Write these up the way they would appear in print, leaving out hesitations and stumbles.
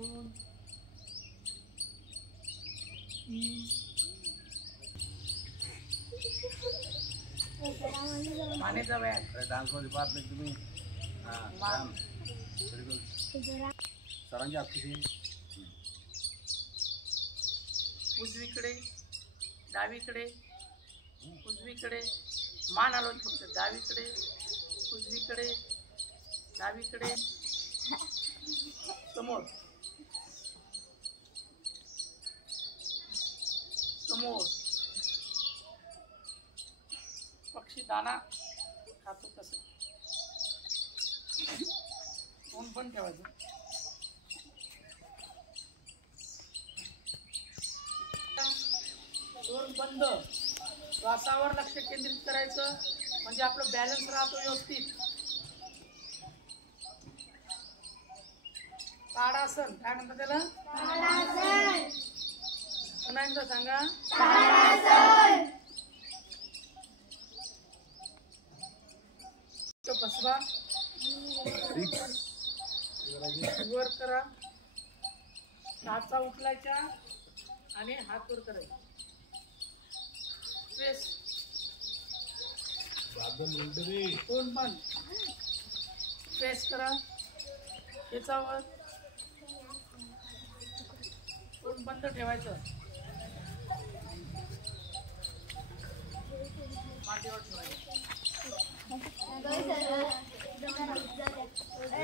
2 3 मानेचा व्यायाम डान्स मध्ये पार्ट नाही तुम्ही सरांची आपली उजवीकडे डावीकडे उजवीकडे मान हलवून फक्त डावीकडे उजवीकडे डावीकडे समोर समोर पक्षी दाना खातो तसं तोंड पण ठेवायचं तोंड बंद श्वासावर लक्ष केंद्रित करायचं म्हणजे आपलं बॅलन्स राहतो व्यवस्थित ताडासन काय म्हणतात त्याला पुन्हा एकदा सांगा बसवा वर करा टाचा उचलायचा आणि हात वर करायचा प्रेस तोंड बंद प्रेस करा याच्यावर तोंड बंद ठेवायचं मांडीवर ठेवायचं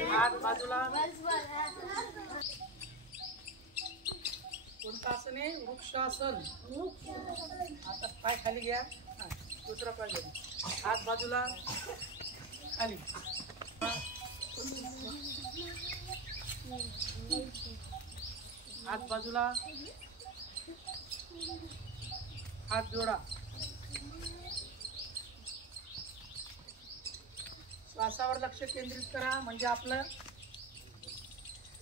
हात बाजूला कोणतं आसन आहे वृक्षासन आता पाय खाली घ्या दुसरा पाय घ्या हात बाजूला खाली हात बाजूला हात जोडा श्वासावर लक्ष केंद्रित करा म्हणजे आपलं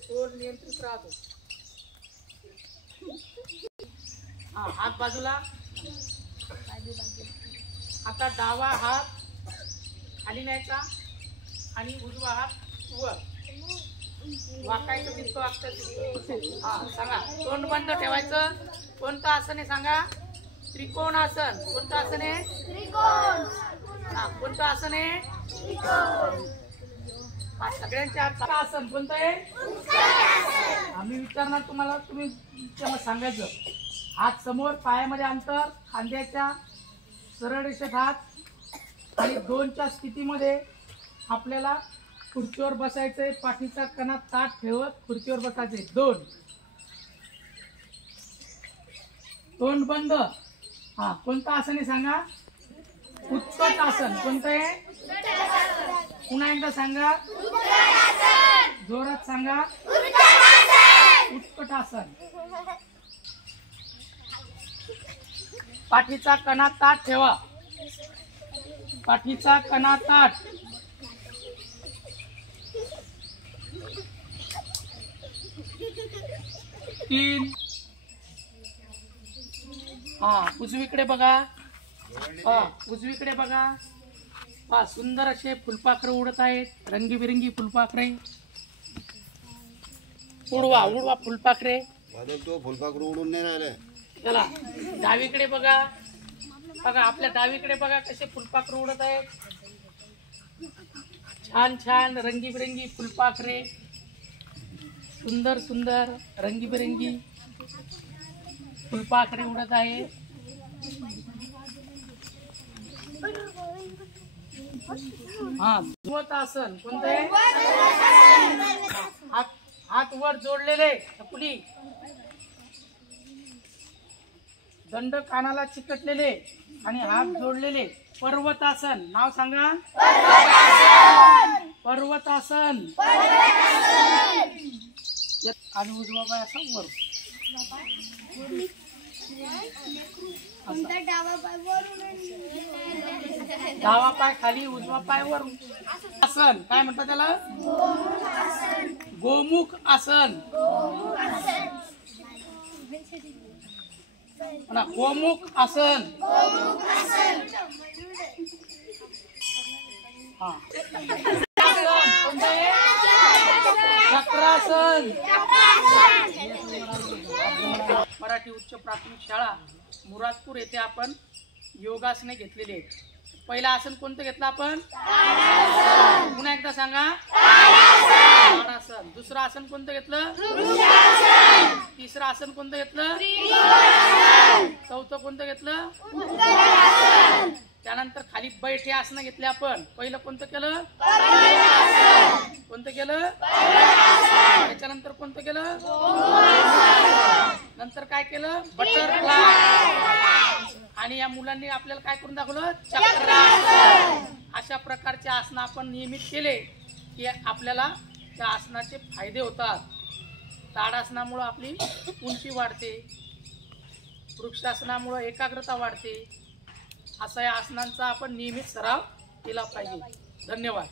तोल नियंत्रित राहतो हात बाजूला आता डावा हात खाली न्यायचा आणि उजवा हात वर वाकायचं तितकं वागतं सांगा तोंड बंद ठेवायचं कोणतं आसन आहे सांगा त्रिकोण आसन कोणतं आसन आहे त्रिकोण कोणतं आसन आहे सगळ्यांचे आसन कोणतं आहे आम्ही विचारणार तुम्हाला तुम्ही सांगायचं हात समोर पायामध्ये अंतर खांद्याच्या सरळ रेषेत हात आणि 2च्या स्थितीमध्ये आपल्याला खुर्चीवर बसायचंय पाठीचा कणा ताठ ठेवत खुर्चीवर बसायचे 2 तोंड बंद कोणतं आसन आहे सांगा उत्कट आसन कोणतं आहे पुन्हा एकदा सांगा जोरात सांगा उत्कट आसन पाठीचा कणा ताठ ठेवा पाठीचा कणा ताठ तीन उजवीकडे बघा उजवीकडे बघा सुंदर असे फुलपाखरं उडत आहेत रंगीबिरंगी फुलपाखरे उडवा उडवा फुलपाखरे फुलपाखरू उडून नाही राहिले चला डावीकडे बघा बघा आपल्या डावीकडे बघा कसे फुलपाखरं उडत आहेत छान छान रंगीबिरंगी फुलपाखरे सुंदर सुंदर रंगीबिरंगी फुलपाखरे उडत आहेत ध्रुवत आसन कोणतं आहे हात वर जोडलेले चपुली दंड कानाला चिकटलेले आणि हात जोडलेले पर्वतासन नाव सांगा पर्वतासन आणि उजवा पाय असा वर डावा पाय खाली उजवा पाय वर आसन काय म्हणतात त्याला गोमुख आसन गोमुख आसन चक्रासन. मराठी उच्च प्राथमिक शाळा मुरादपूर येथे आपण योगासने घेतलेली आहेत. पहिलं आसन कोणतं घेतलं आपण? पुन्हा एकदा सांगा. ताडासन. दुसरं आसन कोणतं घेतलं? तिसरं आसन कोणतं घेतलं? चौथं कोणतं घेतलं? त्यानंतर खाली बैठे आसनं घेतले आपण. पहिलं कोणतं केलं? कोणतं केलं? त्याच्यानंतर कोणतं केलं? नंतर काय केलं? बटरफ्लाय. आणि या मुलांनी आपल्याला काय करून दाखवलं? चक्रासन. अशा प्रकारचे आसनं आपण नियमित केले की आपल्याला त्या आसनाचे फायदे होतात. ताडासनामुळे आपली उंची वाढते, वृक्षासनामुळे एकाग्रता वाढते. असा या आसनांचा आपण नियमित सराव केला पाहिजे. धन्यवाद.